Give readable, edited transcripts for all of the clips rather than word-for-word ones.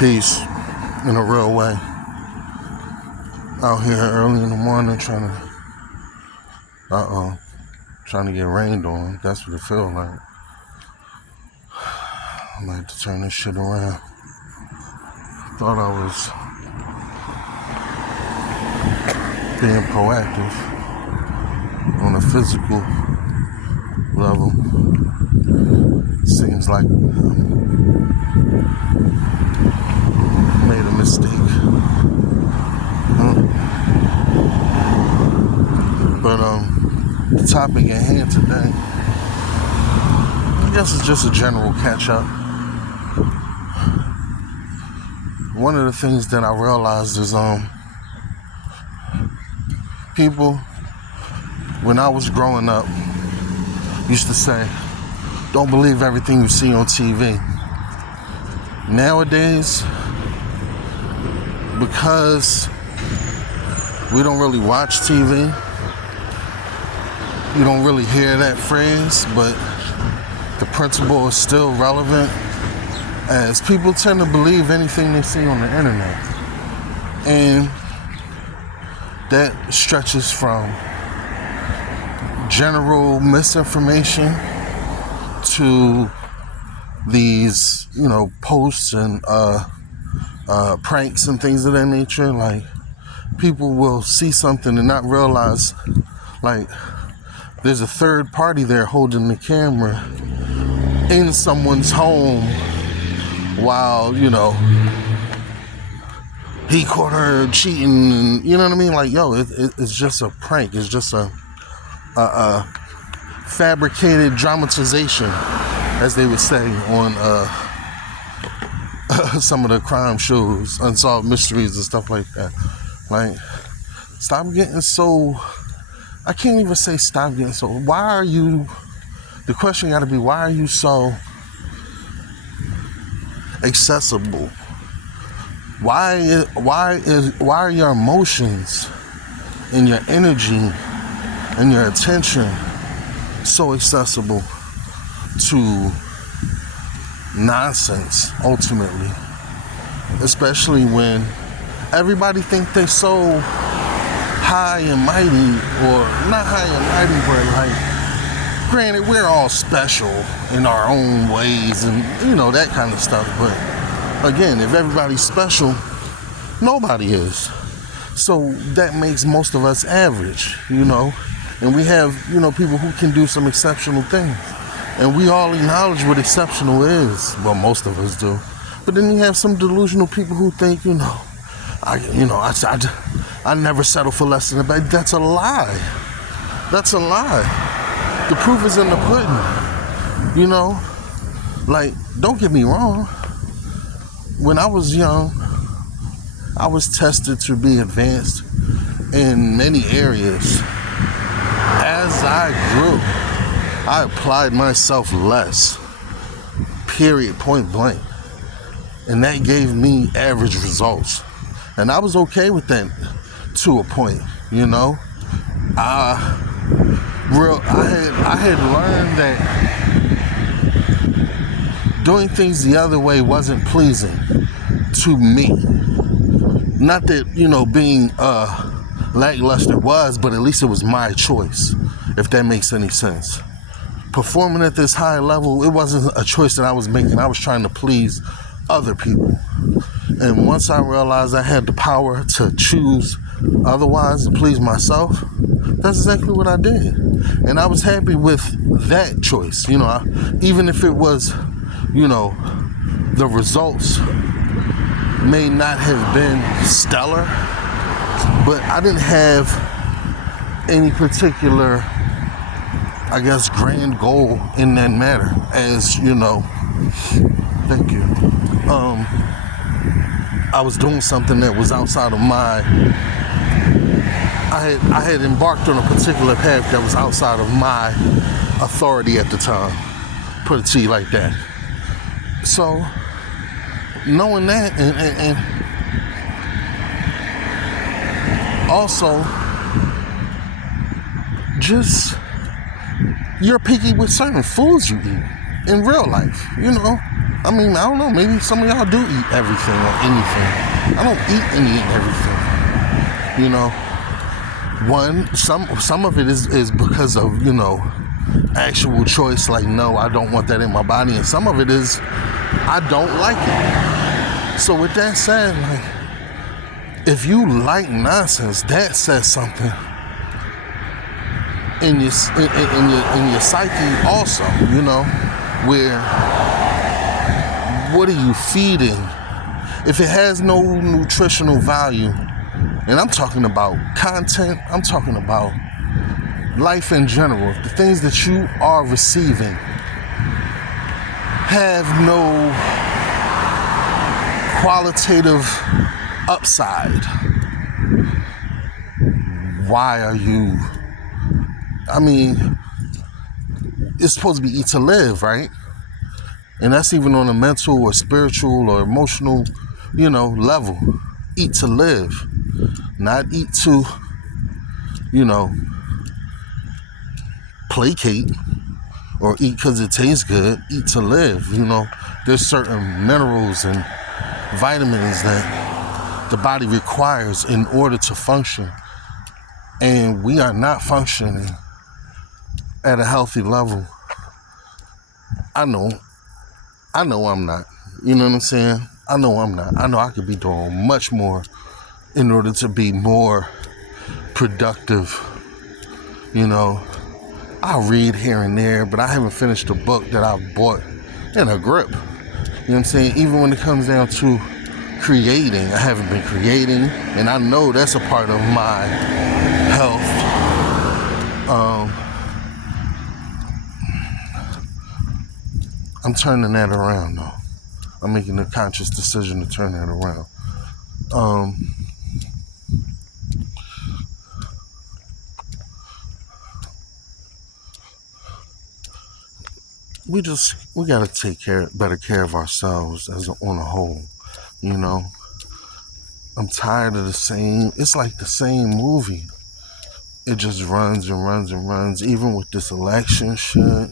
Peace in a real way. Out here early in the morning trying to get rained on. That's what it feels like. I'm gonna have to turn this shit around. Thought I was being proactive on a physical level. Seems like made a mistake. But the topic at hand today, I guess it's just a general catch-up. One of the things that I realized is people, when I was growing up, used to say, don't believe everything you see on TV. Nowadays, because we don't really watch TV, you don't really hear that phrase, but the principle is still relevant, as people tend to believe anything they see on the internet. And that stretches from general misinformation to these, posts and pranks and things of that nature. Like, people will see something and not realize, like, there's a third party there holding the camera in someone's home while, he caught her cheating, and you know what I mean? Like, it's just a prank. It's just a fabricated dramatization, as they would say on some of the crime shows, Unsolved Mysteries and stuff like that. Like, stop getting so... I can't even say stop getting so... The question got to be, why are you so accessible? Why are your emotions and your energy and your attention so accessible to nonsense, ultimately? Especially when everybody think they're so high and mighty, or not high and mighty, but like, granted, we're all special in our own ways and, that kind of stuff. But again, if everybody's special, nobody is. So that makes most of us average, And we have, people who can do some exceptional things. And we all acknowledge what exceptional is. Well, most of us do. But then you have some delusional people who think, I never settle for less than a bag. That's a lie. That's a lie. The proof is in the pudding. Like, don't get me wrong. When I was young, I was tested to be advanced in many areas. As I grew, I applied myself less. Period, point blank. And that gave me average results. And I was okay with that to a point, I had learned that doing things the other way wasn't pleasing to me. Not that, being lackluster was, but at least it was my choice, if that makes any sense. Performing at this high level, it wasn't a choice that I was making. I was trying to please other people. And once I realized I had the power to choose otherwise, to please myself, that's exactly what I did. And I was happy with that choice. Even if it was, the results may not have been stellar, but I didn't have any particular, grand goal in that matter. As thank you. I was doing something that was outside of my... I had embarked on a particular path that was outside of my authority at the time. Put it to you like that. So, knowing that, and also, you're picky with certain foods you eat in real life, I mean, I don't know. Maybe some of y'all do eat everything or anything. I don't eat any and everything. You know, some of it is because of, you know, actual choice. Like, no, I don't want that in my body, and some of it is I don't like it. So with that said, like, if you like nonsense, that says something in your psyche also. You know, where what are you feeding? If it has no nutritional value, and I'm talking about content, I'm talking about life in general, if the things that you are receiving have no qualitative upside, why are you, I mean, it's supposed to be eat to live, right? And that's even on a mental or spiritual or emotional, you know, level. Eat to live, not eat to, you know, placate or eat because it tastes good. Eat to live, you know. There's certain minerals and vitamins that the body requires in order to function. And we are not functioning at a healthy level. I know I'm not. You know what I'm saying? I know I'm not. I know I could be doing much more in order to be more productive. You know, I read here and there, but I haven't finished a book that I've bought in a grip. You know what I'm saying? Even when it comes down to creating, I haven't been creating, and I know that's a part of my health. I'm turning that around though. I'm making a conscious decision to turn that around. We gotta take better care of ourselves on a whole. You know, I'm tired of it's like the same movie. It just runs and runs and runs, even with this election shit.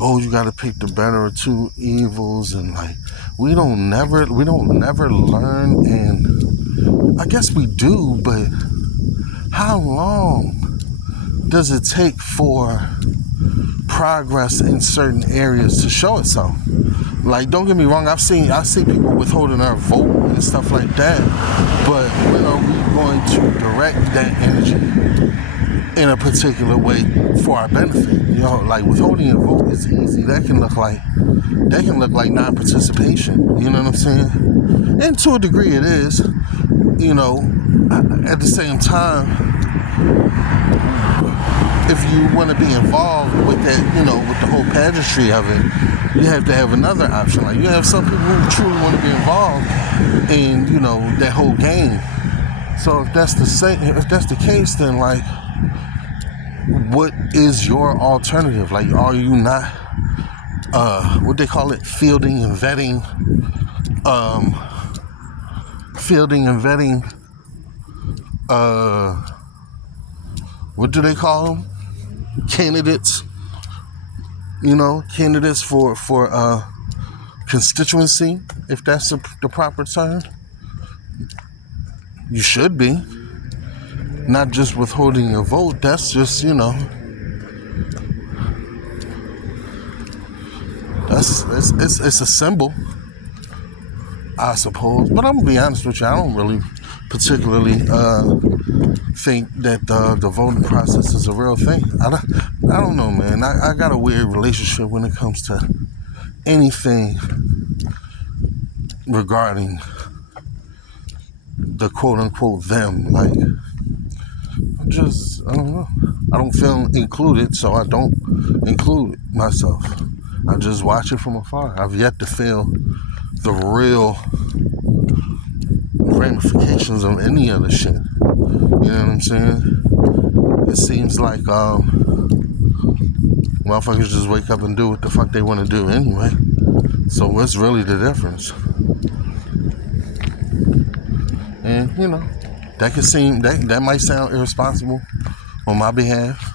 Oh, you gotta pick the better of two evils, and like we don't never learn, and I guess we do, but how long does it take for progress in certain areas to show itself? Like, don't get me wrong, I see people withholding their vote and stuff like that, but when are we going to direct that energy in a particular way for our benefit? You know, like withholding your vote is easy. That can look like non-participation. You know what I'm saying? And to a degree, it is. You know, at the same time, if you want to be involved with that, you know, with the whole pageantry of it, you have to have another option. Like, you have some people who truly want to be involved in, you know, that whole game. So if that's the case, then like, what is your alternative? Like, are you not, what they call it, fielding and vetting, what do they call them? Candidates, you know, candidates for constituency, if that's the proper term. You should be. Not just withholding your vote, that's just, you know, it's a symbol, I suppose. But I'm gonna be honest with you, I don't really particularly think that the voting process is a real thing. I don't know, man. I got a weird relationship when it comes to anything regarding the quote-unquote them. Like, I don't know. I don't feel included, so I don't include myself. I just watch it from afar. I've yet to feel the real ramifications of any other shit. You know what I'm saying? It seems like motherfuckers just wake up and do what the fuck they want to do anyway. So what's really the difference? And, you know, that might sound irresponsible on my behalf.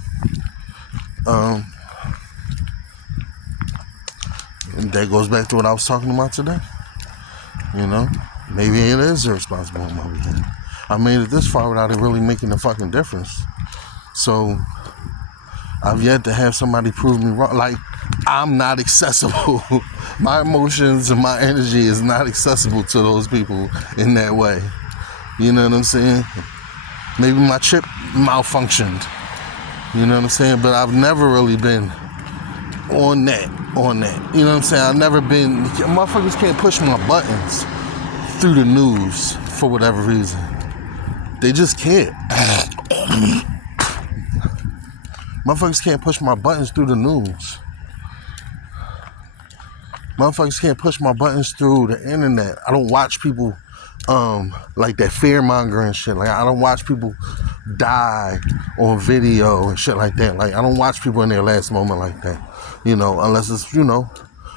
that goes back to what I was talking about today. You know, maybe it is irresponsible on my behalf. I made it this far without it really making a fucking difference. So I've yet to have somebody prove me wrong. Like, I'm not accessible. My emotions and my energy is not accessible to those people in that way. You know what I'm saying? Maybe my chip malfunctioned. You know what I'm saying? But I've never really been on that. You know what I'm saying? I've never been, motherfuckers can't push my buttons through the news for whatever reason. They just can't. Motherfuckers can't push my buttons through the news. Motherfuckers can't push my buttons through the internet. I don't watch people like that fear-mongering shit. Like, I don't watch people die on video and shit like that. Like, I don't watch people in their last moment like that. You know, unless it's, you know,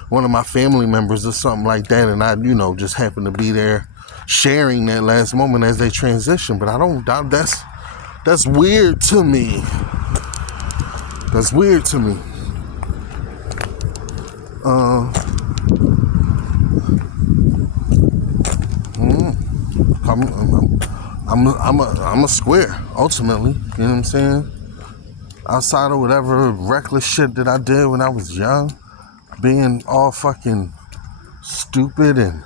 one of my family members or something like that, and I, you know, just happen to be there sharing that last moment as they transition. But I don't, that's weird to me. That's weird to me. I'm a square, ultimately. You know what I'm saying? Outside of whatever reckless shit that I did when I was young, being all fucking stupid and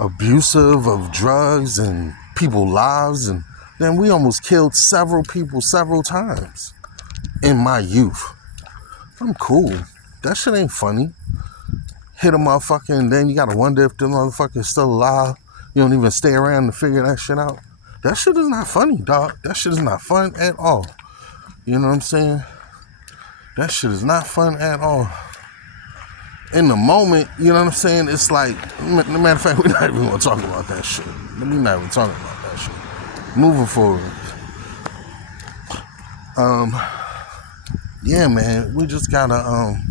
abusive of drugs and people's lives, and then we almost killed several people several times in my youth. I'm cool. That shit ain't funny. Hit a motherfucker and then you gotta wonder if the motherfucker's still alive. You don't even stay around to figure that shit out. That shit is not funny, dog. That shit is not fun at all. You know what I'm saying? That shit is not fun at all. In the moment, you know what I'm saying? It's like, matter of fact, we're not even gonna talk about that shit. We're not even talking about that shit. Moving forward. Yeah, man, we just gotta,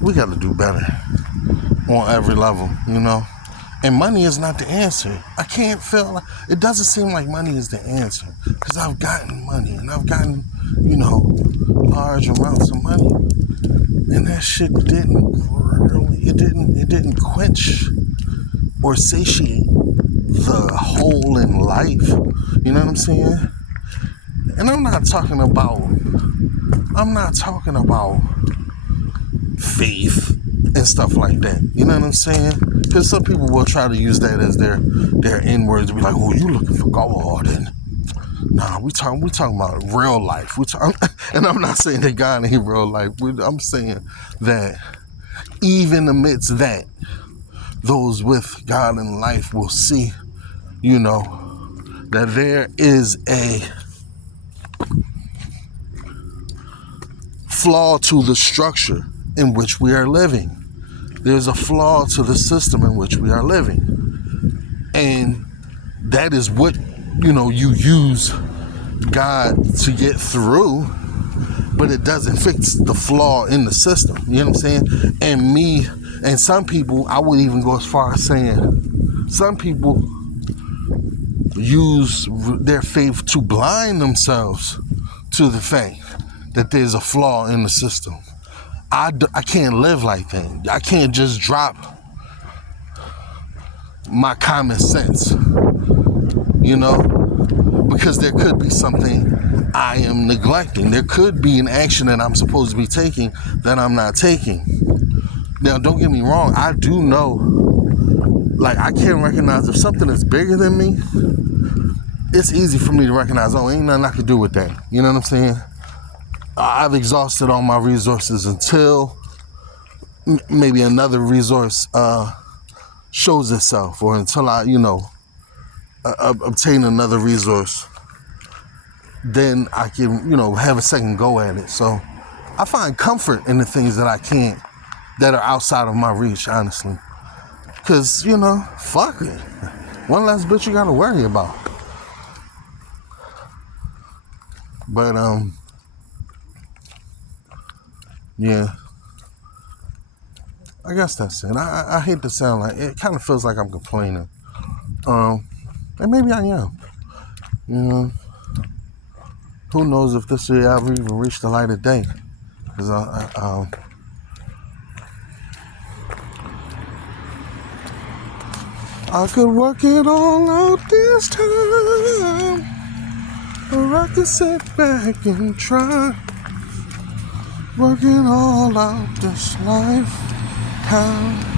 we gotta do better on every level, you know? And money is not the answer. I can't feel like, it doesn't seem like money is the answer. Because I've gotten money and I've gotten, you know, large amounts of money. And that shit it didn't quench or satiate the hole in life. You know what I'm saying? And I'm not talking about faith and stuff like that. You know what I'm saying? Because some people will try to use that as their N-words to be like, oh, you looking for God? And nah, we talking about real life. And I'm not saying that God ain't real life. I'm saying that even amidst that, those with God in life will see, you know, that there is a flaw to the structure in which we are living. There's a flaw to the system in which we are living. And that is what, you know, you use God to get through, but it doesn't fix the flaw in the system. You know what I'm saying? And some people, I would even go as far as saying, some people use their faith to blind themselves to the fact that there's a flaw in the system. I can't live like that. I can't just drop my common sense, you know, because there could be something I am neglecting. There could be an action that I'm supposed to be taking that I'm not taking. Now, don't get me wrong. I do know, like, I can recognize if something is bigger than me, it's easy for me to recognize, oh, ain't nothing I can do with that. You know what I'm saying? I've exhausted all my resources until maybe another resource shows itself, or until I, you know, obtain another resource. Then I can, you know, have a second go at it. So I find comfort in the things that I can't, that are outside of my reach, honestly. Because, you know, fuck it. One less bitch you gotta worry about. But, yeah, I guess that's it. I hate to sound like, it kind of feels like I'm complaining. And maybe I am, you know. Who knows if this will ever even reach the light of day? Because I could work it all out this time, or I could sit back and try. Working all out this lifetime.